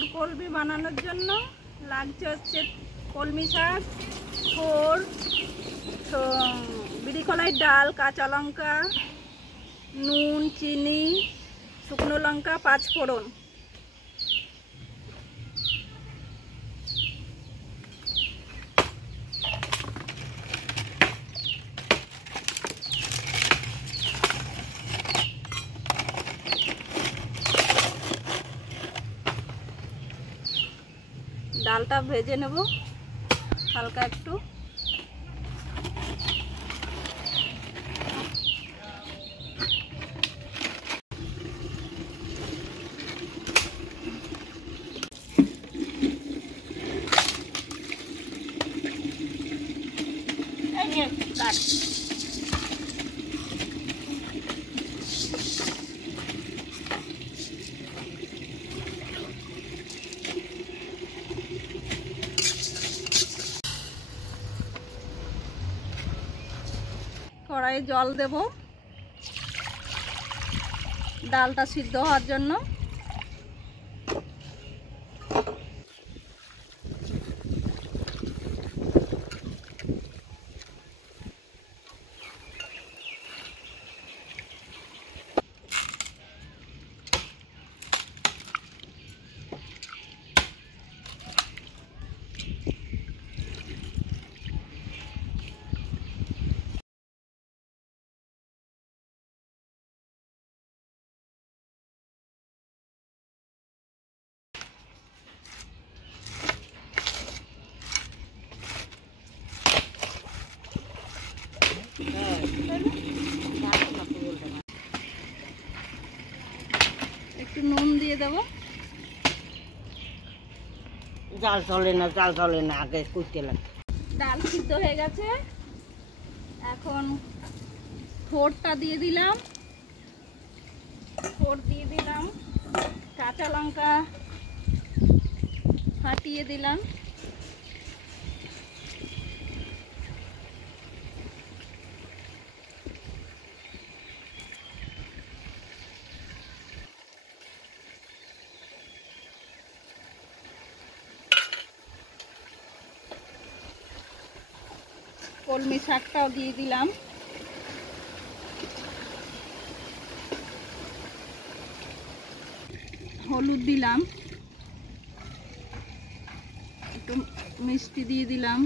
থোড় কলমি বানানোর জন্য লাগছে হচ্ছে কলমি শাক, থোড়, বিড়ি কলাই ডাল, কাঁচা লঙ্কা, নুন, চিনি, শুকনো লঙ্কা, 5 ফোড়ন। ডালটা ভেজে নেব হালকা একটু। কড়াইয়ে জল দেব ডালটা সিদ্ধ হওয়ার জন্য। একটু নুন দিয়ে দেব। জাল চলে না আগে করতে লাগে। ডাল সিদ্ধ হয়ে গেছে, এখন থোড়টা দিয়ে দিলাম। থোড় দিয়ে দিলাম, কাঁচা লঙ্কা ফাটিয়ে দিলাম, কলমি শাকটাও দিয়ে দিলাম, হলুদ দিলাম, একটু মিষ্টি দিয়ে দিলাম,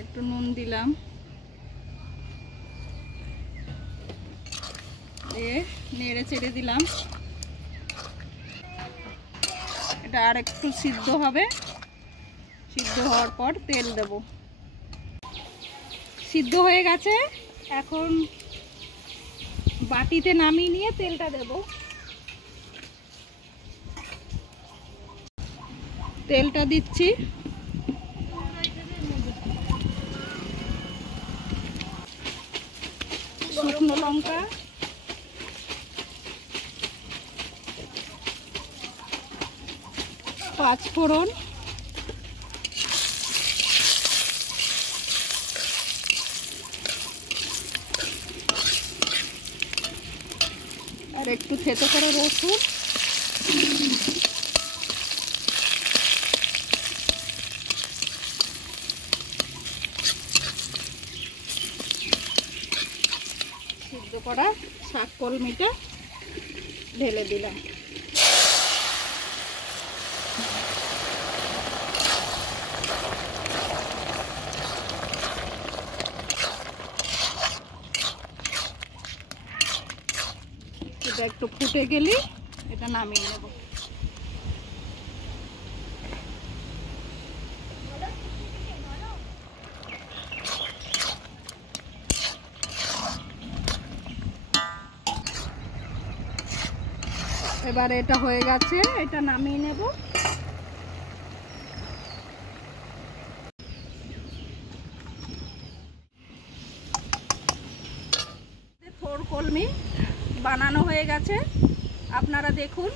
একটু নুন দিলাম, নেড়ে চেড়ে দিলাম। এটা আর একটু সিদ্ধ হবে, সিদ্ধ হওয়ার পর তেল দেব। সিদ্ধ হয়ে গেছে, এখন বাটিতে নামিয়ে নিয়ে তেলটা দেব। তেলটা দিচ্ছি, শুকনো লঙ্কা, পাঁচ ফোড়ন, আর একটু থেতো করে রসুন, সিদ্ধ করা শাক কলমিটা ঢেলে দিলাম। এটা একটু ফুটে গেলে এটা নামিয়ে নেব। এবার এটা হয়ে গেছে, এটা নামিয়ে নেব। থোড় কলমি বানানো হয়ে গেছে, আপনারা দেখুন।